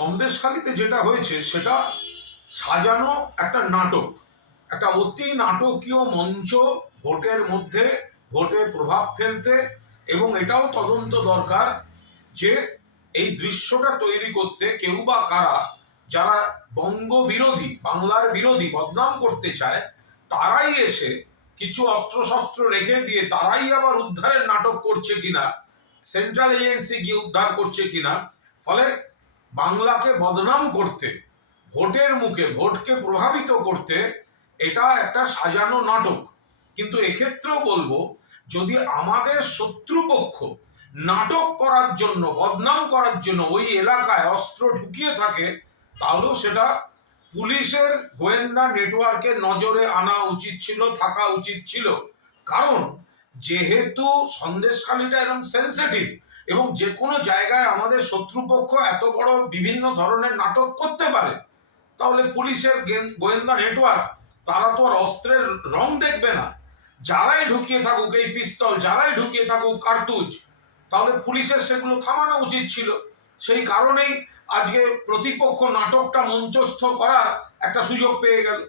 সন্দেশখালিতে যেটা হয়েছে সেটা সাজানো একটা নাটক, একটা অতি নাটকীয় মঞ্চ ভোটের মধ্যে, ভোটে প্রভাব ফেলতে। এবং এটাও তদন্ত দরকার যে এই দৃশ্যটা তৈরি করতে কেউ বা কারা, যারা বঙ্গ বিরোধী, বাংলার বিরোধী বদনাম করতে চায়, তারাই এসে কিছু অস্ত্রশস্ত্র রেখে দিয়ে তারাই আবার উদ্ধারের নাটক করছে কিনা, সেন্ট্রাল এজেন্সি গিয়ে উদ্ধার করছে কিনা, ফলে বাংলাকে বদনাম করতে, ভোটের মুখে ভোটকে প্রভাবিত করতে এটা একটা সাজানো নাটক। কিন্তু এক্ষেত্রেও বলবো, যদি আমাদের শত্রুপক্ষ নাটক করার জন্য, বদনাম করার জন্য ওই এলাকায় অস্ত্র ঢুকিয়ে থাকে, তাহলেও সেটা পুলিশের গোয়েন্দা নেটওয়ার্কের নজরে আনা উচিত ছিল, থাকা উচিত ছিল। কারণ যেহেতু সন্দেশখালিটা এরকম সেন্সিটিভ, এবং যে কোনো জায়গায় আমাদের শত্রুপক্ষ এত বড় বিভিন্ন ধরনের নাটক করতে পারে, তাহলে পুলিশের গোয়েন্দা নেটওয়ার্ক তারা তো আর অস্ত্রের রং দেখবে না। যারাই ঢুকিয়ে থাকুক এই পিস্তল, যারাই ঢুকিয়ে থাকুক কার্তুজ, তাহলে পুলিশের সেগুলো থামানো উচিত ছিল। সেই কারণেই আজকে প্রতিপক্ষ নাটকটা মঞ্চস্থ করার একটা সুযোগ পেয়ে গেল।